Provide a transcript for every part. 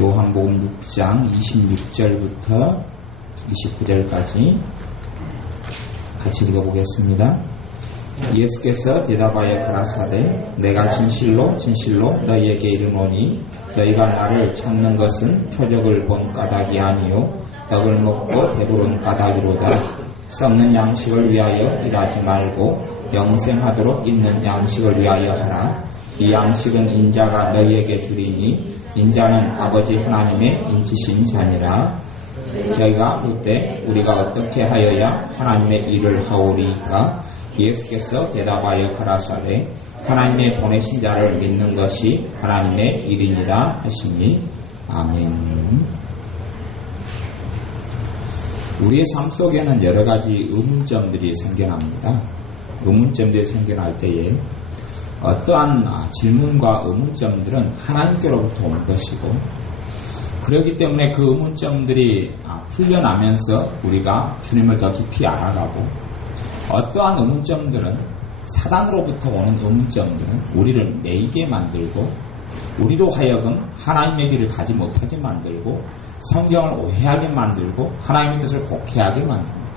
요한복음 6장 26절부터 29절까지 같이 읽어보겠습니다. 예수께서 대답하여 가라사대 내가 진실로 진실로 너희에게 이르노니 너희가 나를 찾는 것은 표적을 본 까닭이 아니요 떡을 먹고 배부른 까닭이로다. 썩는 양식을 위하여 일하지 말고 영생하도록 있는 양식을 위하여 하라. 이 양식은 인자가 너희에게 주리니 인자는 아버지 하나님의 인치신 자니라. 저희가 묻되 우리가 어떻게 하여야 하나님의 일을 하오리이까? 예수께서 대답하여 가라사대 하나님의 보내신 자를 믿는 것이 하나님의 일이니라 하시니 아멘. 우리의 삶 속에는 여러 가지 의문점들이 생겨납니다. 의문점들이 생겨날 때에 어떠한 질문과 의문점들은 하나님께로부터 온 것이고, 그렇기 때문에 그 의문점들이 풀려나면서 우리가 주님을 더 깊이 알아가고, 어떠한 의문점들은 사단으로부터 오는 의문점들은 우리를 매이게 만들고 우리로 하여금 하나님의 길을 가지 못하게 만들고 성경을 오해하게 만들고 하나님의 뜻을 곡해하게 만듭니다.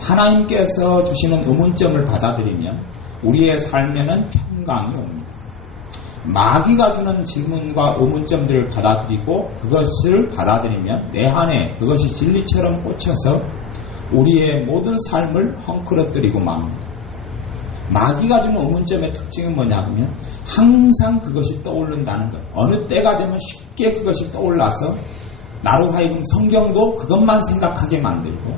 하나님께서 주시는 의문점을 받아들이면 우리의 삶에는 평강이 옵니다. 마귀가 주는 질문과 의문점들을 받아들이고 그것을 받아들이면 내 안에 그것이 진리처럼 꽂혀서 우리의 모든 삶을 헝클어뜨리고 맙니다. 마귀가 주는 의문점의 특징은 뭐냐면 항상 그것이 떠오른다는 것. 어느 때가 되면 쉽게 그것이 떠올라서 나로 하여금 성경도 그것만 생각하게 만들고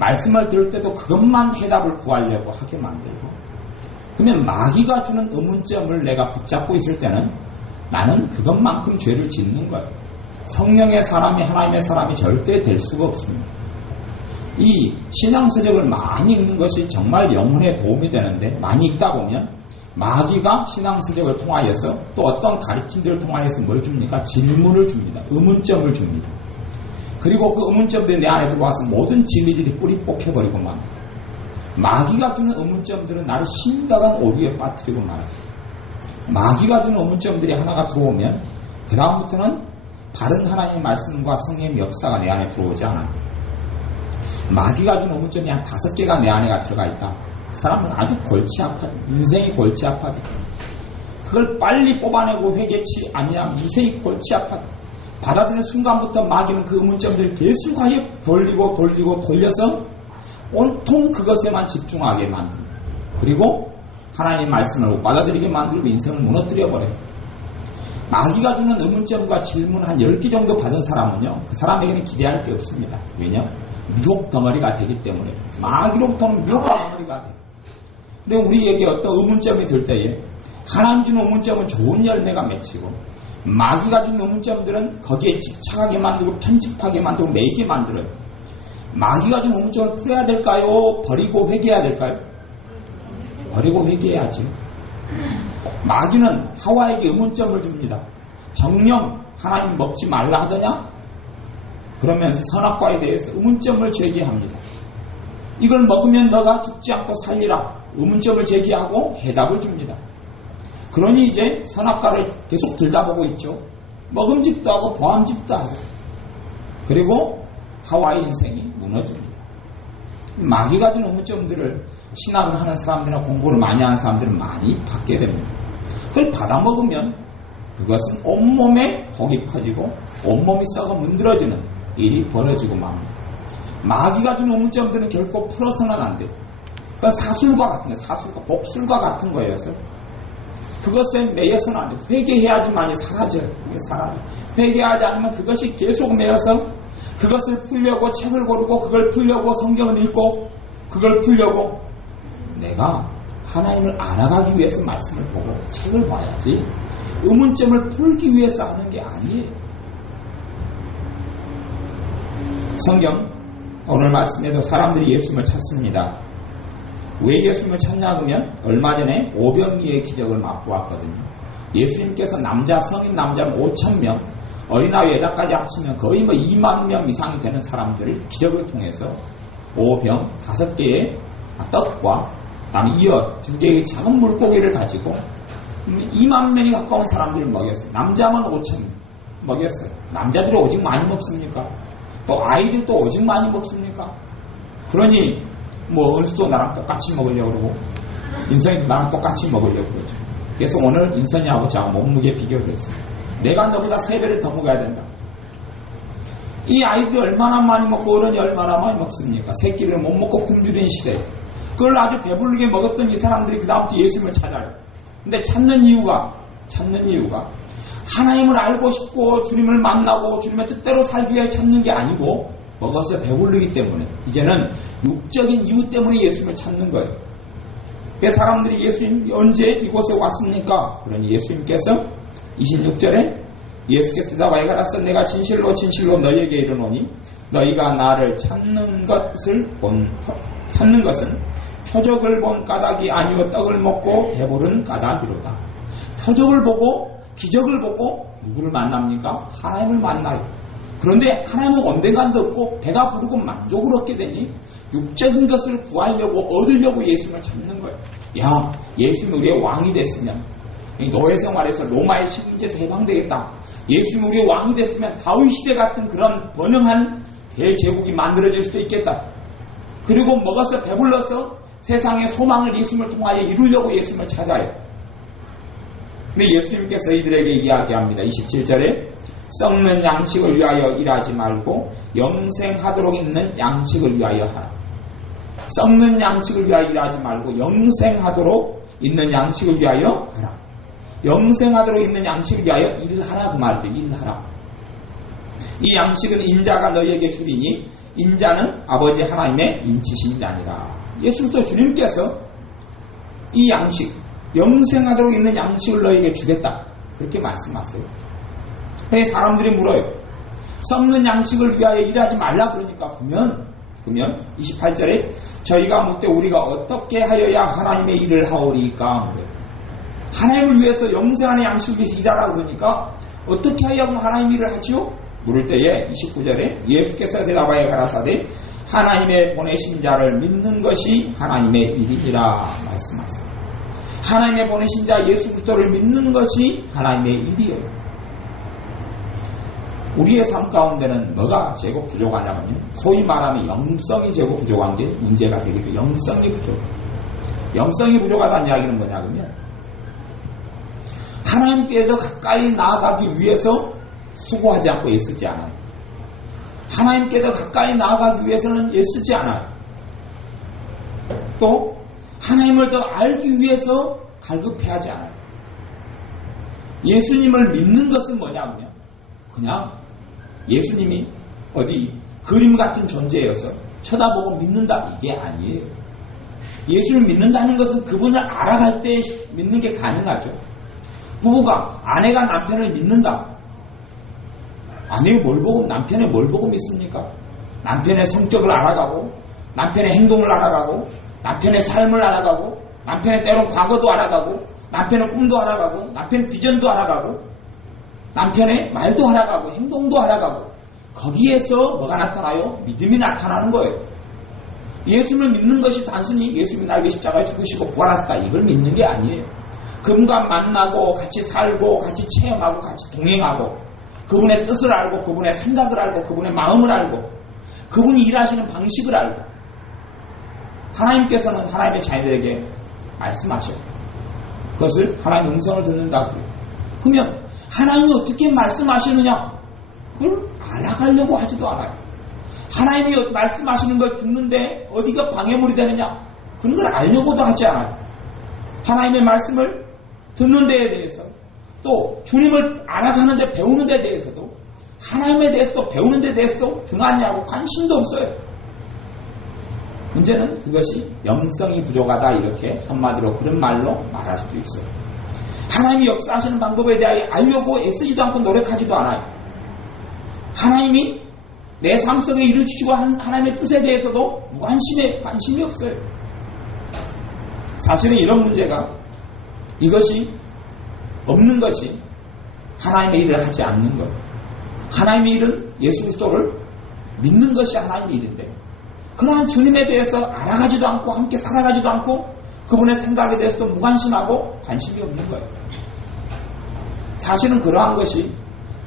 말씀을 들을 때도 그것만 해답을 구하려고 하게 만들고, 그러면 마귀가 주는 의문점을 내가 붙잡고 있을 때는 나는 그것만큼 죄를 짓는 거예요. 성령의 사람이 하나님의 사람이 절대 될 수가 없습니다. 이 신앙서적을 많이 읽는 것이 정말 영혼에 도움이 되는데, 많이 읽다 보면 마귀가 신앙서적을 통하여서 또 어떤 가르침들을 통하여서 뭘 줍니까? 질문을 줍니다. 의문점을 줍니다. 그리고 그 의문점들이 내 안에 들어와서 모든 진리들이 뿌리 뽑혀버리고 맙니다. 마귀가 주는 의문점들은 나를 심각한 오류에 빠뜨리고 말합니다. 마귀가 주는 의문점들이 하나가 들어오면 그 다음부터는 바른 하나님의 말씀과 성령의 역사가 내 안에 들어오지 않아요. 마귀가 주는 의문점이 한 5개가 내 안에 들어가 있다. 그 사람은 아주 골치 아파져. 인생이 골치 아파져. 그걸 빨리 뽑아내고 회개치 아니하면 인생이 골치 아파져. 받아들이는 순간부터 마귀는 그 의문점들을 계속하여 돌리고 돌려서 온통 그것에만 집중하게 만듭니다. 그리고 하나님의 말씀을 못 받아들이게 만들고 인생을 무너뜨려버려요. 마귀가 주는 의문점과 질문 한 10개 정도 받은 사람은요, 그 사람에게는 기대할 게 없습니다. 왜냐? 미혹 덩어리가 되기 때문에. 마귀로부터는 미혹 덩어리가 돼요. 근데 우리에게 어떤 의문점이 들 때에 하나님 주는 의문점은 좋은 열매가 맺히고, 마귀가 주는 의문점들은 거기에 집착하게 만들고 편집하게 만들고 매이게 만들어요. 마귀가 주는 의문점을 풀어야 될까요? 버리고 회개해야 될까요? 버리고 회개해야지. 마귀는 하와에게 의문점을 줍니다. 정령 하나님 먹지 말라 하더냐? 그러면서 선악과에 대해서 의문점을 제기합니다. 이걸 먹으면 너가 죽지 않고 살리라. 의문점을 제기하고 해답을 줍니다. 그러니 이제 선악과를 계속 들다보고 있죠. 먹음직도 하고 보암직도 하고. 그리고 하와의 인생이 무너집니다. 마귀가 준 의문점들을 신학을 하는 사람들이나 공부를 많이 하는 사람들은 많이 받게 됩니다. 그걸 받아먹으면 그것은 온몸에 독이 퍼지고 온몸이 썩어 문드러지는 일이 벌어지고 맙니다. 마귀가 준 의문점들은 결코 풀어서는 안 돼요. 그건 사술과 같은 거예요. 사술과 복술과 같은 거여서 그것에 매여서는 안 돼요. 회개해야지만이 사라져요. 그게 사라져요. 회개하지 않으면 그것이 계속 매여서 그것을 풀려고 책을 고르고 그걸 풀려고 성경을 읽고 그걸 풀려고, 내가 하나님을 알아가기 위해서 말씀을 보고 책을 봐야지 의문점을 풀기 위해서 하는 게 아니에요. 성경 오늘 말씀에도 사람들이 예수님을 찾습니다. 왜 예수님을 찾냐 하면 얼마 전에 오병이의 기적을 맛보았거든요. 예수님께서 성인 남자는 5,000명, 어린아이 여자까지 합치면 거의 2만 명 이상이 되는 사람들을 기적을 통해서 오병 5개의 떡과 그다음에 이어 2개의 작은 물고기를 가지고 2만 명이 가까운 사람들을 먹였어요. 남자만 5,000명, 먹였어요. 남자들이 오직 많이 먹습니까? 또 아이들도 오직 많이 먹습니까? 그러니 뭐 은수도 나랑 똑같이 먹으려고 그러고 인선이도 나랑 똑같이 먹으려고 그러죠. 그래서 오늘 인선이하고 제가 몸무게 비교를 했어요. 내가 너보다 3배를 더 먹어야 된다. 이 아이들이 얼마나 많이 먹고 어른이 얼마나 많이 먹습니까? 새끼를 못 먹고 굶주린 시대에 그걸 아주 배부르게 먹었던 이 사람들이 그 다음부터 예수님을 찾아요. 근데 찾는 이유가 하나님을 알고 싶고 주님을 만나고 주님의 뜻대로 살기 위해 찾는 게 아니고 먹어서 배부르기 때문에 이제는 육적인 이유 때문에 예수님을 찾는 거예요. 그 사람들이 예수님 언제 이곳에 왔습니까? 그러니 예수님께서 26절에 예수께서 대답하여 가라사 내가 진실로 너희에게 이르노니 너희가 나를 찾는 것은 표적을 본 까닭이 아니요 떡을 먹고 배부른 까닭이로다. 표적을 보고 기적을 보고 누구를 만납니까? 하나님을 만나요. 그런데 하나님은 언젠간도 없고 배가 부르고 만족을 얻게 되니 육적인 것을 구하려고 얻으려고 예수님을 찾는 거예요. 야, 예수님이 우리의 왕이 됐으면 노예 생활에서 로마의 식민지에서 해방되겠다. 예수님이 우리의 왕이 됐으면 다윗 시대 같은 그런 번영한 대제국이 만들어질 수도 있겠다. 그리고 먹어서 배불러서 세상의 소망을 예수님을 통하여 이루려고 예수님을 찾아요. 근데 예수님께서 이들에게 이야기합니다. 27절에 썩는 양식을 위하여 일하지 말고 영생하도록 있는 양식을 위하여 하라. 썩는 양식을 위하여 일하지 말고 영생하도록 있는 양식을 위하여 하라. 영생하도록 있는 양식을 위하여 일하라. 그 말이죠. 일하라. 이 양식은 인자가 너희에게 주리니 인자는 아버지 하나님의 인치신 자니라. 예수부터 주님께서 이 양식, 영생하도록 있는 양식을 너희에게 주겠다. 그렇게 말씀하세요. 그래서 사람들이 물어요. 썩는 양식을 위하여 일하지 말라 그러니까 그러면 28절에 저희가 묻되 우리가 어떻게 하여야 하나님의 일을 하오리까? 하나님을 위해서 영생하는 양식을 위해서 일하라 그러니까 어떻게 하여 하나님의 일을 하지요? 물을 때에 29절에 예수께서 대답하여 가라사대 하나님의 보내신 자를 믿는 것이 하나님의 일이라 말씀하세요. 하나님의 보내신 자 예수 그리스도를 믿는 것이 하나님의 일이에요. 우리의 삶 가운데는 뭐가 재고 부족하냐면요. 소위 말하면 영성이 재고 부족한 게 문제가 되겠죠. 영성이 부족해요. 영성이 부족하다는 이야기는 뭐냐면 하나님께서 가까이 나아가기 위해서 수고하지 않고 애쓰지 않아요. 하나님께서 가까이 나아가기 위해서는 애쓰지 않아요. 또 하나님을 더 알기 위해서 갈급해하지 않아요. 예수님을 믿는 것은 뭐냐면 그냥 예수님이 어디 그림 같은 존재여서 쳐다보고 믿는다 이게 아니에요. 예수를 믿는다는 것은 그분을 알아갈 때 믿는 게 가능하죠. 부부가 아내가 남편을 믿는다. 아내의 뭘 보고 남편의 뭘 보고 믿습니까? 남편의 성격을 알아가고 남편의 행동을 알아가고 남편의 삶을 알아가고 남편의 때론 과거도 알아가고 남편의 꿈도 알아가고 남편의 비전도 알아가고 남편의 말도 알아가고 행동도 알아가고 거기에서 뭐가 나타나요? 믿음이 나타나는 거예요. 예수를 믿는 것이 단순히 예수님이 나에게 십자가에 죽으시고 부활하셨다 이걸 믿는 게 아니에요. 그분과 만나고 같이 살고 같이 체험하고 같이 동행하고 그분의 뜻을 알고 그분의 생각을 알고 그분의 마음을 알고 그분이 일하시는 방식을 알고 하나님께서는 하나님의 자녀들에게 말씀하셔요. 그것을 하나님의 음성을 듣는다. 그러면 하나님이 어떻게 말씀하시느냐? 그걸 알아가려고 하지도 않아요. 하나님이 말씀하시는 걸 듣는데 어디가 방해물이 되느냐? 그런 걸 알려고도 하지 않아요. 하나님의 말씀을 듣는 데에 대해서 또 주님을 알아가는 데 배우는 데 대해서도 하나님에 대해서도 배우는 데 대해서도 등하냐고 관심도 없어요. 문제는 그것이 영성이 부족하다 이렇게 한마디로 그런 말로 말할 수도 있어요. 하나님이 역사하시는 방법에 대하여 알려고 애쓰지도 않고 노력하지도 않아요. 하나님이 내 삶 속에 이루시고 한 하나님의 뜻에 대해서도 관심이 없어요. 사실은 이런 문제가 이것이 없는 것이 하나님의 일을 하지 않는 것. 하나님의 일은 예수 그리스도를 믿는 것이 하나님의 일인데 그러한 주님에 대해서 알아가지도 않고 함께 살아가지도 않고 그분의 생각에 대해서도 무관심하고 관심이 없는 거예요. 사실은 그러한 것이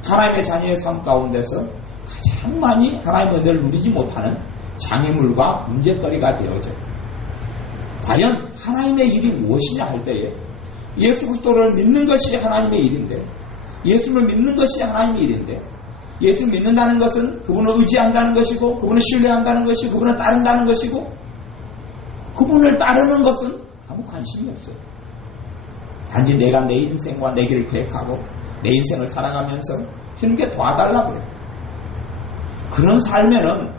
하나님의 자녀의 삶 가운데서 가장 많이 하나님의 은혜를 누리지 못하는 장애물과 문제거리가 되어져요. 과연 하나님의 일이 무엇이냐 할 때에 예수 그리스도를 믿는 것이 하나님의 일인데, 예수를 믿는 것이 하나님의 일인데, 예수 믿는다는 것은 그분을 의지한다는 것이고, 그분을 신뢰한다는 것이고, 그분을 따른다는 것이고, 그분을 따르는 것은 아무 관심이 없어요. 단지 내가 내 인생과 내 길을 계획하고 내 인생을 살아가면서 주님께 도와달라고 그래요. 그런 삶에는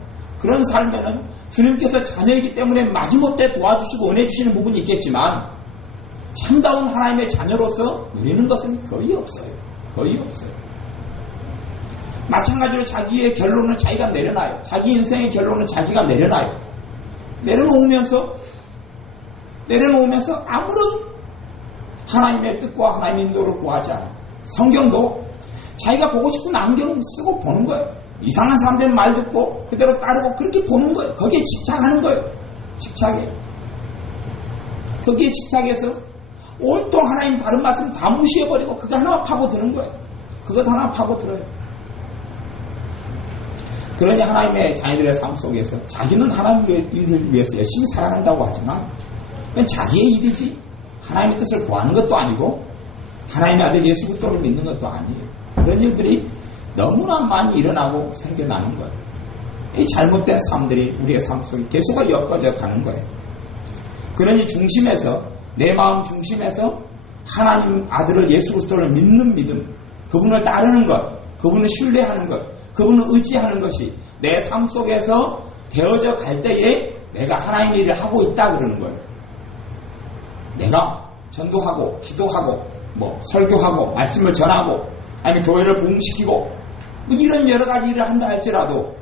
주님께서 자녀이기 때문에 마지못해 도와주시고 은혜 주시는 부분이 있겠지만, 참다운 하나님의 자녀로서 누리는 것은 거의 없어요. 거의 없어요. 마찬가지로 자기의 결론을 자기가 내려놔요. 자기 인생의 결론은 자기가 내려놔요. 내려놓으면서 아무런 하나님의 뜻과 하나님의 인도를 구하지 않아요. 성경도 자기가 보고 싶은 안경을 쓰고 보는 거예요. 이상한 사람들 말 듣고 그대로 따르고 그렇게 보는 거예요. 거기에 집착하는 거예요. 거기에 집착해서 온통 하나님 다른 말씀 다 무시해버리고 그거 하나 파고드는 거예요. 그것 하나 파고들어요. 그러니 하나님의 자녀들의 삶 속에서 자기는 하나님의 일을 위해서 열심히 살아간다고 하지만 그건 자기의 일이지 하나님의 뜻을 구하는 것도 아니고 하나님의 아들 예수 그리스도를 믿는 것도 아니에요. 그런 일들이 너무나 많이 일어나고 생겨나는 거예요. 이 잘못된 삶들이 우리의 삶 속에 계속 엮어져 가는 거예요. 그러니 내 마음 중심에서 하나님 아들을 예수 그리스도를 믿는 믿음, 그분을 따르는 것, 그분을 신뢰하는 것, 그분을 의지하는 것이 내 삶 속에서 되어져 갈 때에 내가 하나님의 일을 하고 있다 그러는 거예요. 내가 전도하고 기도하고 설교하고 말씀을 전하고 아니면 교회를 부흥시키고 이런 여러 가지 일을 한다 할지라도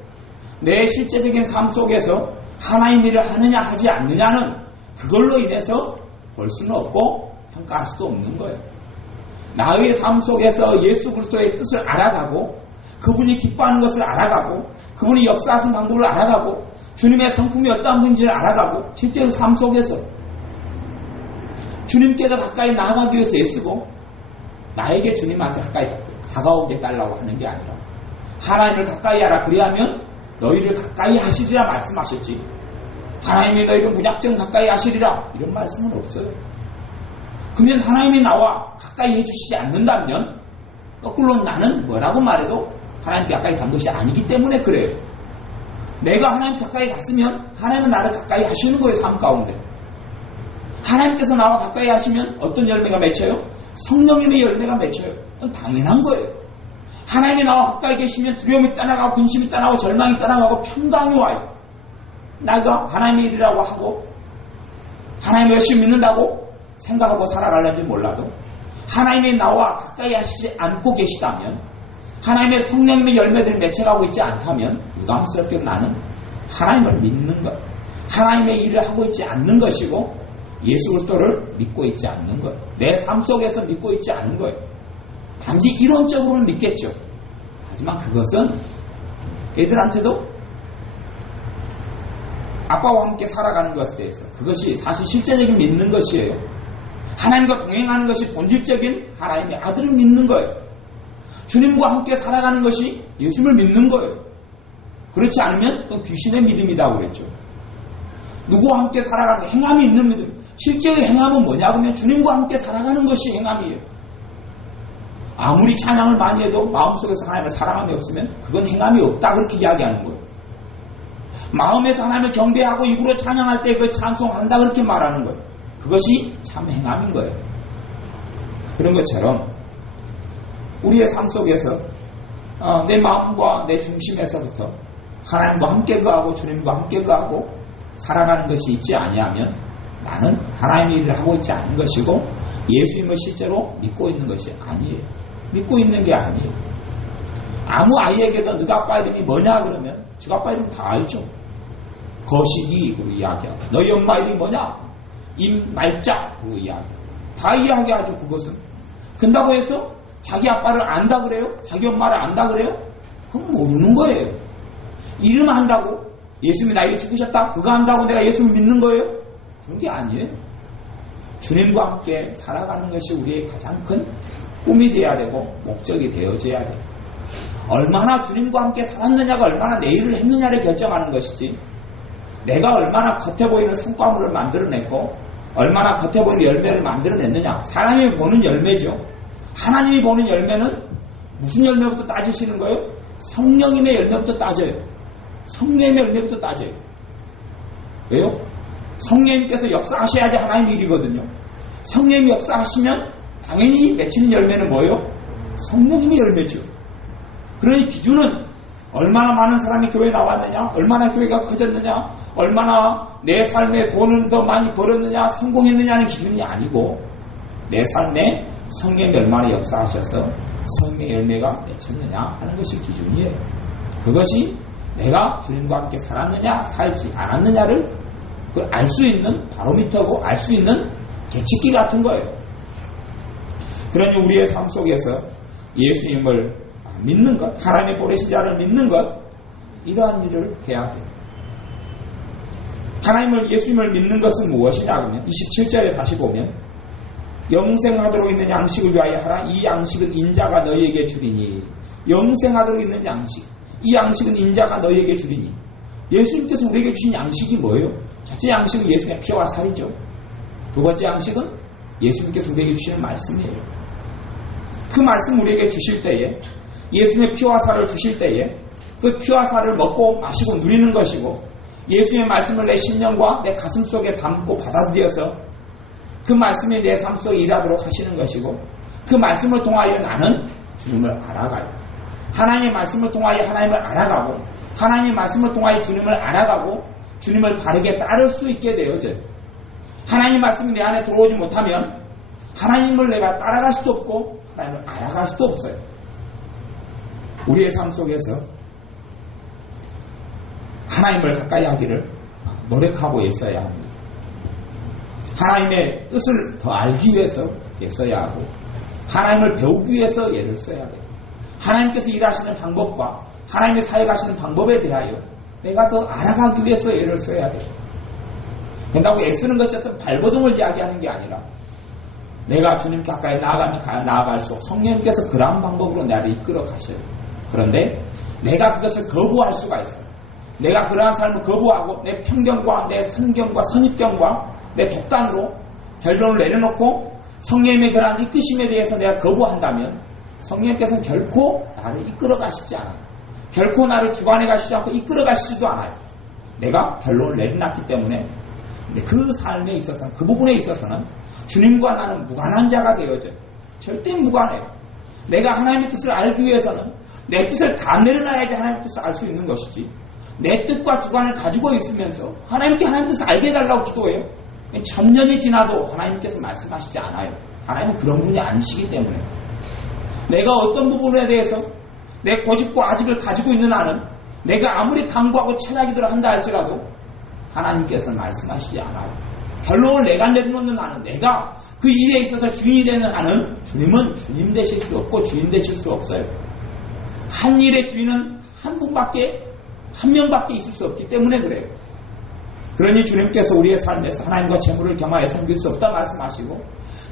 내 실제적인 삶 속에서 하나님 일을 하느냐 하지 않느냐는 그걸로 인해서 볼 수는 없고 평가할 수도 없는 거예요. 나의 삶 속에서 예수 그리스도의 뜻을 알아가고 그분이 기뻐하는 것을 알아가고 그분이 역사하신 방법을 알아가고 주님의 성품이 어떠한 분인지를 알아가고 실제 삶 속에서 주님께서 가까이 나아가기 위해서 애쓰고 나에게 주님한테 가까이 다가오게 해달라고 하는 게 아니라 하나님을 가까이 하라 그리하면 너희를 가까이 하시리라 말씀하셨지, 하나님이 너희를 무작정 가까이 하시리라 이런 말씀은 없어요. 그러면 하나님이 나와 가까이 해주시지 않는다면 거꾸로 나는 뭐라고 말해도 하나님께 가까이 간 것이 아니기 때문에 그래요. 내가 하나님 가까이 갔으면 하나님은 나를 가까이 하시는 거예요. 삶 가운데 하나님께서 나와 가까이 하시면 어떤 열매가 맺혀요? 성령님의 열매가 맺혀요. 그건 당연한 거예요. 하나님이 나와 가까이 계시면 두려움이 떠나가고 근심이 떠나고 절망이 떠나가고 평강이 와요. 내가 하나님의 일이라고 하고 하나님을 열심히 믿는다고 생각하고 살아가려는지 몰라도 하나님이 나와 가까이 하시지 않고 계시다면, 하나님의 성령님의 열매들이 맺혀가고 있지 않다면 유감스럽게 나는 하나님을 믿는 것, 하나님의 일을 하고 있지 않는 것이고 예수 그리스도를 믿고 있지 않는 거예요. 내 삶 속에서 믿고 있지 않은 거예요. 단지 이론적으로는 믿겠죠. 하지만 그것은 애들한테도 아빠와 함께 살아가는 것에 대해서 그것이 사실 실제적인 믿는 것이에요. 하나님과 동행하는 것이 본질적인 하나님의 아들을 믿는 거예요. 주님과 함께 살아가는 것이 예수를 믿는 거예요. 그렇지 않으면 그건 귀신의 믿음이라고 그랬죠. 누구와 함께 살아가는 행함이 있는 믿음. 실제의 행함은 뭐냐 하면 주님과 함께 살아가는 것이 행함이에요. 아무리 찬양을 많이 해도 마음속에서 하나님을 사랑함이 없으면 그건 행함이 없다 그렇게 이야기하는 거예요. 마음에서 하나님을 경배하고 입으로 찬양할 때 그걸 찬송한다 그렇게 말하는 거예요. 그것이 참 행함인 거예요. 그런 것처럼 우리의 삶 속에서 내 마음과 내 중심에서부터 하나님과 함께 거하고 주님과 함께 거하고 살아가는 것이 있지 아니하면 나는 하나님의 일을 하고 있지 않은 것이고 예수님을 실제로 믿고 있는 것이 아니에요. 믿고 있는 게 아니에요. 아무 아이에게도 너가 아빠 이름이 뭐냐 그러면 저 아빠 이름 다 알죠. 거시기로 이야기하고 너희 엄마 이름이 뭐냐? 임말짝으로 이야기하고 다 이야기하죠. 그것은. 근다고 해서 자기 아빠를 안다 그래요? 자기 엄마를 안다 그래요? 그건 모르는 거예요. 이름 안다고 예수님이 나에게 죽으셨다 그거 안다고 내가 예수를 믿는 거예요? 그런 게 아니에요. 주님과 함께 살아가는 것이 우리의 가장 큰 꿈이 되어야 되고 목적이 되어져야 돼요. 얼마나 주님과 함께 살았느냐가 얼마나 내 일을 했느냐를 결정하는 것이지, 내가 얼마나 겉에 보이는 성과물을 만들어냈고 얼마나 겉에 보이는 열매를 만들어냈느냐. 하나님이 보는 열매죠. 하나님이 보는 열매는 무슨 열매부터 따지시는 거예요? 성령님의 열매부터 따져요. 성령님의 열매부터 따져요. 왜요? 성령님께서 역사하셔야지 하나님의 일이거든요. 성령님이 역사하시면 당연히 맺히는 열매는 뭐예요? 성령님의 열매죠. 그러니 기준은 얼마나 많은 사람이 교회에 나왔느냐, 얼마나 교회가 커졌느냐, 얼마나 내 삶에 돈을 더 많이 벌었느냐, 성공했느냐는 기준이 아니고, 내 삶에 성령이 얼마나 역사하셔서 성령의 열매가 맺혔느냐 하는 것이 기준이에요. 그것이 내가 주님과 함께 살았느냐 살지 않았느냐를 알 수 있는 바로미터고 알 수 있는 계측기 같은 거예요. 그러니 우리의 삶 속에서 예수님을 믿는 것, 하나님의 보내신 자를 믿는 것, 이러한 일을 해야 돼요. 예수님을 믿는 것은 무엇이냐 하면 27절에 다시 보면 영생하도록 있는 양식을 위하여 하라. 이 양식은 인자가 너희에게 주리니. 영생하도록 있는 양식, 이 양식은 인자가 너희에게 주리니. 예수님께서 우리에게 주신 양식이 뭐예요? 첫째 양식은 예수님의 피와 살이죠. 두 번째 양식은 예수님께서 우리에게 주시는 말씀이에요. 그 말씀 우리에게 주실 때에, 예수님의 피와 살을 주실 때에 그 피와 살을 먹고 마시고 누리는 것이고, 예수님의 말씀을 내 심령과 내 가슴 속에 담고 받아들여서 그 말씀이 내 삶 속에 일하도록 하시는 것이고, 그 말씀을 통하여 나는 주님을 알아가요. 하나님의 말씀을 통하여 하나님을 알아가고, 하나님의 말씀을 통하여 주님을 알아가고 주님을 바르게 따를 수 있게 되어져요. 하나님의 말씀이 내 안에 들어오지 못하면 하나님을 내가 따라갈 수도 없고 하나님을 알아갈 수도 없어요. 우리의 삶 속에서 하나님을 가까이 하기를 노력하고 있어야 합니다. 하나님의 뜻을 더 알기 위해서 애써야 하고, 하나님을 배우기 위해서 애를 써야 돼요. 하나님께서 일하시는 방법과 하나님의 사역하시는 방법에 대하여 내가 더 알아가기 위해서 애를 써야 돼요. 그런다고 애쓰는 것이 어떤 발버둥을 이야기하는 게 아니라, 내가 주님 가까이 나아가면 나아갈수록 성령님께서 그러한 방법으로 나를 이끌어 가셔요. 그런데 내가 그것을 거부할 수가 있어요. 내가 그러한 삶을 거부하고 내 편견과 내 선견과 선입견과 내 독단으로 결론을 내려놓고 성령님의 그러한 이끄심에 대해서 내가 거부한다면 성령님께서는 결코 나를 이끌어 가시지 않아요. 결코 나를 주관해 가시지 않고 이끌어 가시지도 않아요. 내가 결론을 내려놨기 때문에 그 삶에 있어서는, 그 부분에 있어서는 주님과 나는 무관한 자가 되어져요. 절대 무관해요. 내가 하나님의 뜻을 알기 위해서는 내 뜻을 다 내려놔야지 하나님의 뜻을 알 수 있는 것이지, 내 뜻과 주관을 가지고 있으면서 하나님께 하나님의 뜻을 알게 해달라고 기도해요. 1000년이 지나도 하나님께서 말씀하시지 않아요. 하나님은 그런 분이 아니시기 때문에. 내가 어떤 부분에 대해서 내 고집과 아직을 가지고 있는 한은 내가 아무리 강구하고 찬양기도를 한다 할지라도 하나님께서 말씀하시지 않아요. 결론을 내가 내려놓는 한은, 내가 그 일에 있어서 주인이 되는 한은 주님은 주님 되실 수 없고 주인 되실 수 없어요. 한 일의 주인은 한 분밖에, 한 명밖에 있을 수 없기 때문에 그래요. 그러니 주님께서 우리의 삶에서 하나님과 재물을 겸하여 섬길 수 없다 말씀하시고,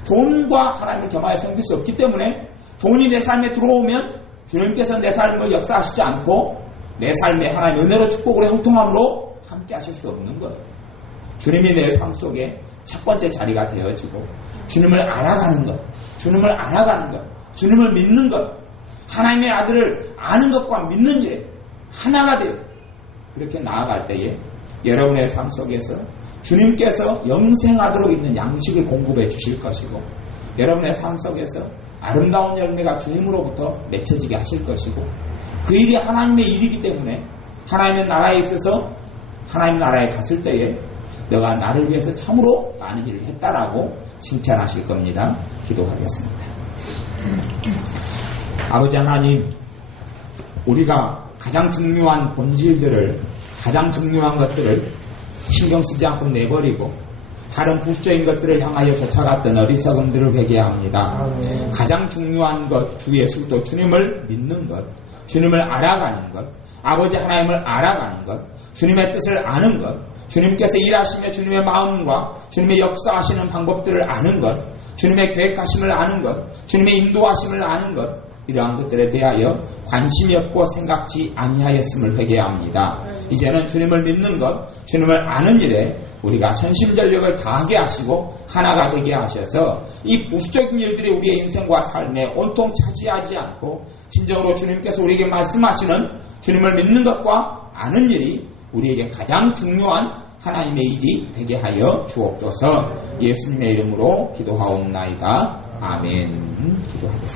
돈과 하나님을 겸하여 섬길 수 없기 때문에 돈이 내 삶에 들어오면 주님께서 내 삶을 역사하시지 않고 내 삶에 하나님의 은혜로 축복으로 형통함으로 함께 하실 수 없는 거예요. 주님이 내 삶 속에 첫 번째 자리가 되어지고, 주님을 알아가는 것, 주님을 알아가는 것, 주님을 믿는 것, 하나님의 아들을 아는 것과 믿는 일에 하나가 돼요. 그렇게 나아갈 때에 여러분의 삶 속에서 주님께서 영생하도록 있는 양식을 공급해 주실 것이고, 여러분의 삶 속에서 아름다운 열매가 주님으로부터 맺혀지게 하실 것이고, 그 일이 하나님의 일이기 때문에 하나님의 나라에 있어서 하나님 나라에 갔을 때에 너가 나를 위해서 참으로 많은 일을 했다라고 칭찬하실 겁니다. 기도하겠습니다. 아버지 하나님, 우리가 가장 중요한 본질들을, 가장 중요한 것들을 신경 쓰지 않고 내버리고 다른 부수적인 것들을 향하여 쫓아갔던 어리석음들을 회개합니다. 가장 중요한 것, 주 예수 또 주님을 믿는 것, 주님을 알아가는 것, 아버지 하나님을 알아가는 것, 주님의 뜻을 아는 것, 주님께서 일하시며 주님의 마음과 주님의 역사하시는 방법들을 아는 것, 주님의 계획하심을 아는 것, 주님의 인도하심을 아는 것, 이러한 것들에 대하여 관심이 없고 생각지 아니하였음을 회개합니다. 이제는 주님을 믿는 것, 주님을 아는 일에 우리가 전심전력을 다하게 하시고 하나가 되게 하셔서 이 부수적인 일들이 우리의 인생과 삶에 온통 차지하지 않고 진정으로 주님께서 우리에게 말씀하시는 주님을 믿는 것과 아는 일이 우리에게 가장 중요한 하나님의 일이 되게 하여 주옵소서. 예수님의 이름으로 기도하옵나이다. 아멘. 기도하겠습니다.